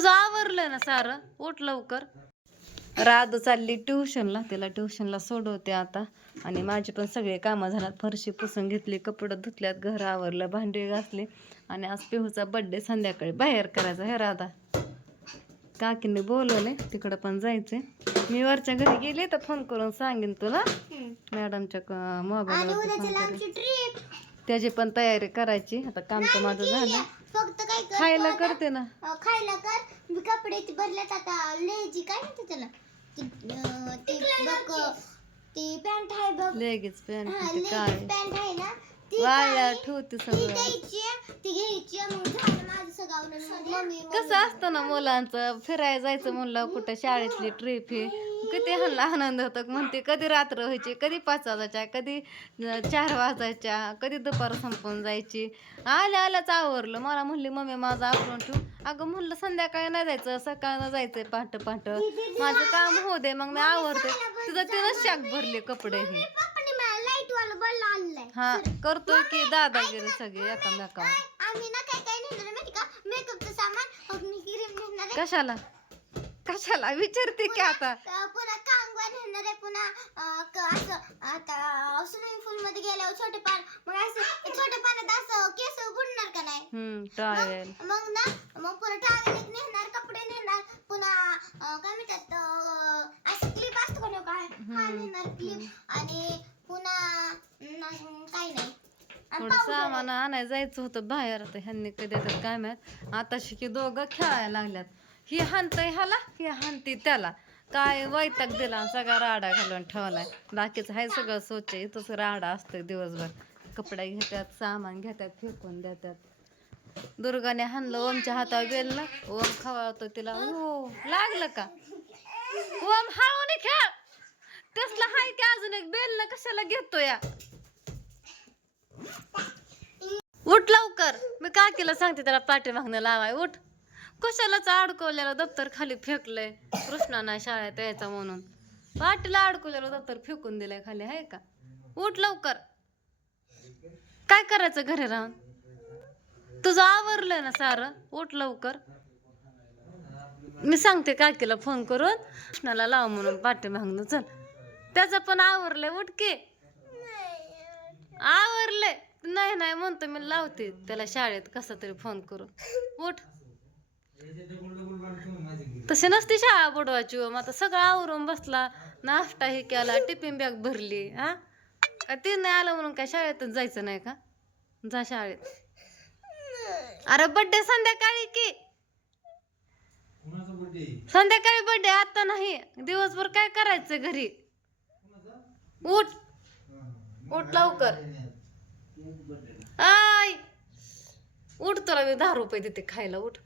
तुझं आवरलंय ना सारं? उठ लवकर. राधू चालली ट्युशनला. तिला ट्युशनला सोडवते आता. आणि माझी पण सगळे कामं झाल्यात. फरशी पुसून घेतली कपडे धुतल्यात घर आवरलं भांडी घासली. आणि आज पिहूचा बड्डे संध्याकाळी. बाहेर करायचा हे राधा. काकीने बोलवले तिकडं पण जायचे मी वरच्या घरी गेले तर फोन करून सांगेन तुला. मॅडमच्या मोबाईलवर त्याची पण तयारी करायची. आता काम तर माझं झालं. फक्त काय कर खायला करते ना. अं, खायला कर. मी कपडे ते आता. लेजी काय म्हणते त्याला? ती अं, ती बघ ती पॅन्ट आहे बघ. लेगीच पॅन्ट हा काय पॅन्ट आहे ना. ती वाळल्या ठेवते ती सगळं. द्यायची ती घ्यायची मग झालं माझं सगळं आवरून. मग मम्मी कसं असतं ना मुलांचं? फिरायला जायचं म्हणलं कुठं शाळेतली ट्रिप ही. किती ह्यांना आनंद होतो. म्हणते कधी रात्र व्हायची कधी पाच वाजायच्या कधी चार वाजायच्या कधी दुपार संपून जायची. आल्या आल्याच आवरलं. मला म्हणली मम्मी माझं आवरून ठेवू. अगं म्हणलं संध्याकाळी नाही जायचं सकाळनं जायचंय पहाट पहाट. माझं काम होऊ दे मग मी आवरते. तिथं तिनं शाक भरले कपडे हे. हा करतोय की दादागिरी सगळी एकामेकावर. कशाला? कशाला? विचारते की आता. अं, पुन्हा कांगवा नेणार आहे पुन्हा अं, क- असं आता स्विमिंग पूल मध्ये गेल्यावर छोटे पान मग असं छोटे पाण्यात असं केस बुडणार का नाही? हम्म टावेल मग ना मग पुन्हा एक नेणार कपडे नेणार पुन्हा अं, काय म्हणतात अं, असं क्लिप असतो का काय हा नेणार क्लिप आणि पुन्हा अं, काय नाही. आणि थोडं सामान आणायला जायचं होतं बाहेर आता ह्यांनी कधी येतात काय माहीत. आता शिकी दोघं खेळायला लागल्यात. ही हानतय ह्याला? ही हानती त्याला. काय वैताग दिला आणि सगळा राडा घालून ठेवलाय. बाकीचं आहे सगळं स्वच्छ इथंच राडा असतोय दिवसभर. कपडे घेतात सामान घेतात फेकून देतात दुर्गाने हाणलं ओमच्या हातावर बेललं. ओम खवळतो तिला हो लागलं का? ओम हळून खेळ! तसला हाय की अजून एक बेलनं कशाला घेतो या उठ लवकर. मी काकीला सांगते त्याला पाठी मागणं लावाय. उठ. कशालाच अडकवलेलं दप्तर खाली फेकलंय? कृष्णा शाळेत यायचा म्हणून. पाटीला अडकवलेलं दप्तर फेकून दिलंय खाली आहे का? उठ लवकर. काय करायचं घरी राहून? तुझं आवरलंय ना सारं? उठ लवकर. मी सांगते काकीला फोन करून. कृष्णाला लाव म्हणून पाठी मागणं चल. त्याचं पण आवरलंय उठ की. आवरले नाही नाही म्हणतो मी लावते. त्याला शाळेत कसा तरी फोन करून. उठ. तसे नसते शाळा बुडवायची हो. मग आता सगळं आवरून बसला नाश्ता हे केला टिफिन बॅग भरली हा? का ते नाही आलं म्हणून काय शाळेतच जायचं नाही का? जा शाळेत. अरे बड्डे संध्याकाळी की? संध्याकाळी बड्डे आता नाही. दिवसभर काय करायचं घरी? उठ. उठ लवकर. आय उठ तुला मी दहा रुपये देते खायला उठ.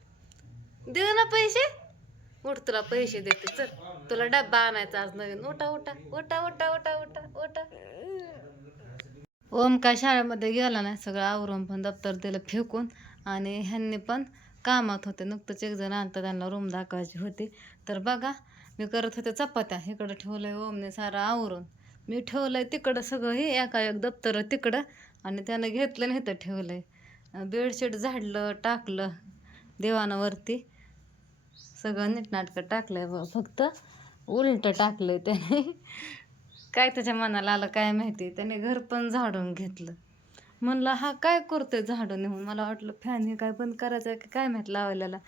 दे ना पैसे. उठ तुला पैसे देते. चल. तुला डब्बा आणायचा आज नवीन. उठा उठा. उठा उठा उठा उठा उठा. ओम काय शाळेमध्ये गेला नाही. सगळं आवरून पण दप्तर दिलं फेकून. आणि ह्यांनी पण कामात होते. नुकतंच एक जण आलतं. त्यांना रूम दाखवायची होती. तर बघा मी करत होते चपात्या. इकडं ठेवलंय ओमने सारं आवरून. मी ठेवलंय तिकडं सगळं. हे एका एक दप्तर तिकडं. आणि त्यानं घेतलं नाही तर ठेवलं ठेवलंय बेडशीट झाडलं टाकलं. देवानावरती सगळं नीटनाटकं टाकलंय ब फक्त उलट टाकलंय त्याने. काय त्याच्या मनाला आलं काय माहिती? त्याने घर पण झाडून घेतलं. म्हणलं हा काय करतोय झाडून नेऊन? मला वाटलं फॅन हे काय बंद करायचं आहे की काय माहीत लावलेला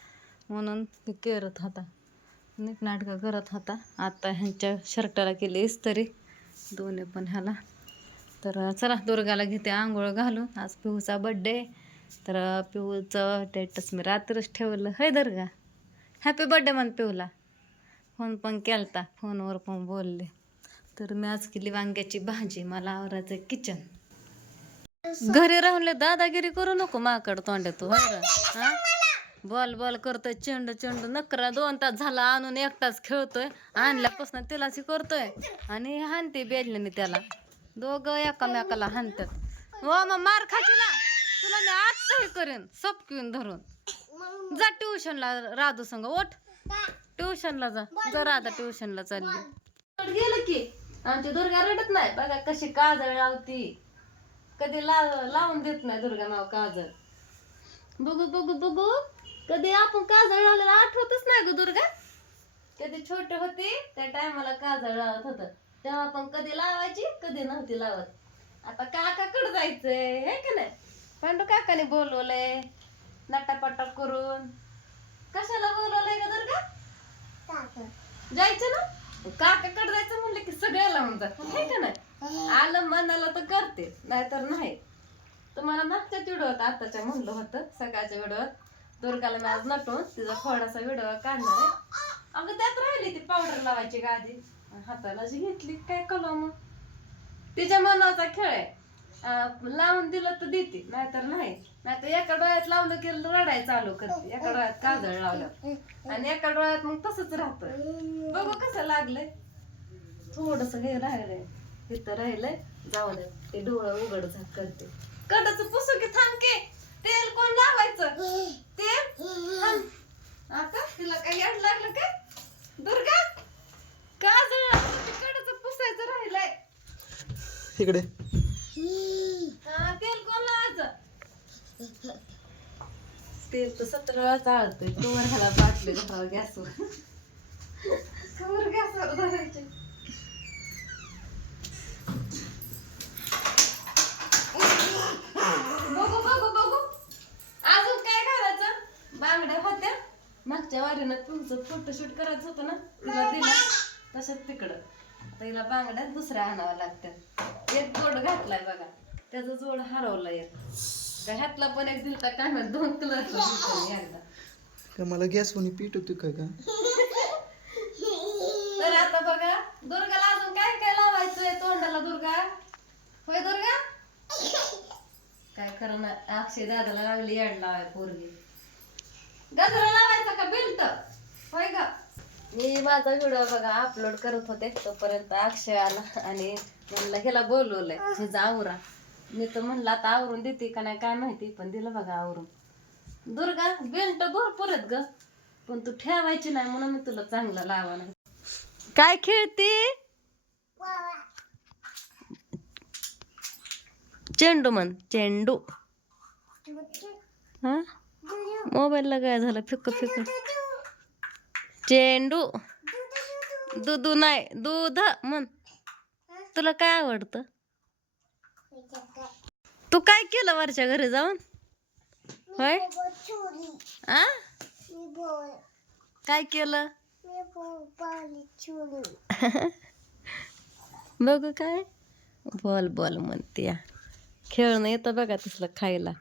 म्हणून ते करत होता. नीटनाटकं करत होता. आता ह्यांच्या शर्टाला केली तरी दोन्ही पण ह्याला. तर चला दुर्गाला घेते आंघोळ घालून. आज पिहूचा बड्डे तर पिहूचं टेटस मी रात्रच ठेवलं. हय दुर्गा? हॅपी बड्डे म्हण पिवला फोन पण केलता. फोनवर पण बोलले. तर मी आज केली वांग्याची भाजी. मला आवरायचं किचन घरी राहून दादागिरी करू नको माकड तोंड तू होय हा? बॉल बॉल करतोय चेंडू चेंडू. नकरा दोन तास झाला आणून एकटाच खेळतोय. आणल्यापासून तिलाच करतोय. आणि हानते बेलने त्याला. दोघं एकामेकाला हानतात व मग मार खाची ना तुला मी आत्ता हे करेन. सपकीन धरून. जा ट्युशनला राधू संग ओठ ट्युशनला जा. जा राधा ट्युशनला चालली. गेलं की आमची दुर्गा रडत नाही. बघा कशी काजळ लावती. कधी लावून देत नाही दुर्गा नाव काजळ. बघू बघू बघू. कधी आपण काजळ लावलेला आठवतच नाही ग दुर्गा. कधी छोटे होते त्या टायमाला काजळ लावत होत. तेव्हा पण कधी लावायची कधी नव्हती लावत. आता काकाकडे जायचंय हे का नाही? पांडू काकाने बोलवलंय. नटापटा करून. कशाला बोलवलंय का? दुर्गा जायचं ना? काकाकडे जायचं म्हणलं की सगळ्याला म्हणतात हे का नाही? आलं मनाला तर करते नाहीतर नाही. तुम्हाला मागच्या व्हिडिओत आताच्या म्हणलं होतं सकाळच्या व्हिडिओत दुर्गाला मी आज नटून तिचा थोडासा व्हिडिओ काढणार आहे. अगं त्यात राहिली ती पावडर लावायची गादी. हाताला जी घेतली काय कलम? मग तिच्या मनाचा खेळ आहे. लावून दिलं तर देते नाहीतर नाही. नाहीतर एका डोळ्यात लावलं की रडाय चालू करते. एका डोळ्यात काजळ लावलं. आणि एका डोळ्यात मग तसंच राहतं. बघू कसं लागलंय. थोडस हे राहिलंय. इथं राहिलंय. जाऊ दे. ते डोळं उघड झाक करते. कडच पुसू की. थांबके तेल कोण लावायचं? तेल? आता तिला काय याड लागलं का? दुर्गा? काजळ कडच पुसायचं राहिलंय. इकडे हा, तेल कोण लावायचं तेल तर सतरा वेळा चालतंय कवर ह्याला बाटले धरावं गॅसवर कवर गॅसवर धरायचे. बघू बघू बघू. अजून काय घालायचं? बांगड्या होत्या. मागच्या वारीनं तुमचं फोटोशूट करायचं होतं ना? तिला दिला. तसंच तिकडं. आता हिला बांगड्या दुसऱ्या आणाव्या लागतात एक जोड घातलाय बघा. त्याचा जोड हरवला एक ह्यातला पण एक दिलता काय माहीत दोन कलर का मला गॅस होणी पीठ होती काय का? तर आता बघा दुर्गाला अजून काय काय लावायचंय तोंडाला दुर्गा? होय दुर्गा? काय खरं ना अक्षय दादाला लागली याड लावाय पोरगी. गजरा लावायचा का बेल्ट? होय का मी माझा व्हिडिओ बघा अपलोड करत होते तोपर्यंत अक्षय आला आणि म्हणलं ह्याला बोलवलंय हिचा आवरा. मी तर म्हणलं आता आवरून देते का नाही काय माहिती पण दिलं बघा आवरून. दुर्गा बेल्ट भरपूर आहेत ग पण तू ठेवायची नाही म्हणून मी तुला चांगलं लावा नाही काय खेळते? चेंडू म्हण चेंडू. हा? मोबाईलला काय झालं? फिक फिक. चेंडू. दुधू नाही दूध म्हण. तुला काय आवडतं? तू काय केलं वरच्या घरी जाऊन? होय? आ? काय केलं? बघू काय? बॉल बॉल म्हणते. खेळणं येतं बघा तसलं खायला.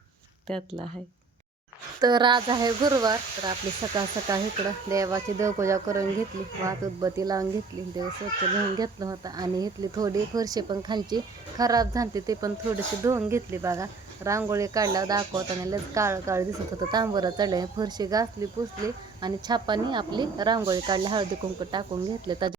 त्यातलं आहे. तर आज आहे गुरुवार. तर आपली सकाळ सकाळ इकडं देवाची देवपूजा करून घेतली. वात उदबत्ती लावून घेतली. देव स्वच्छ धुवून घेतलं होतं. आणि इथली थोडी फरशी पण खालची खराब झाली ते पण थोडीशी धुवून घेतली बघा. रांगोळी काढल्यावर दाखवताना लस काळं काळं दिसत होतं. तांबरं चढले फरशी घासली पुसली आणि छापानी आपली रांगोळी काढली. हळदी कुंकू टाकून घेतले. त्याच्या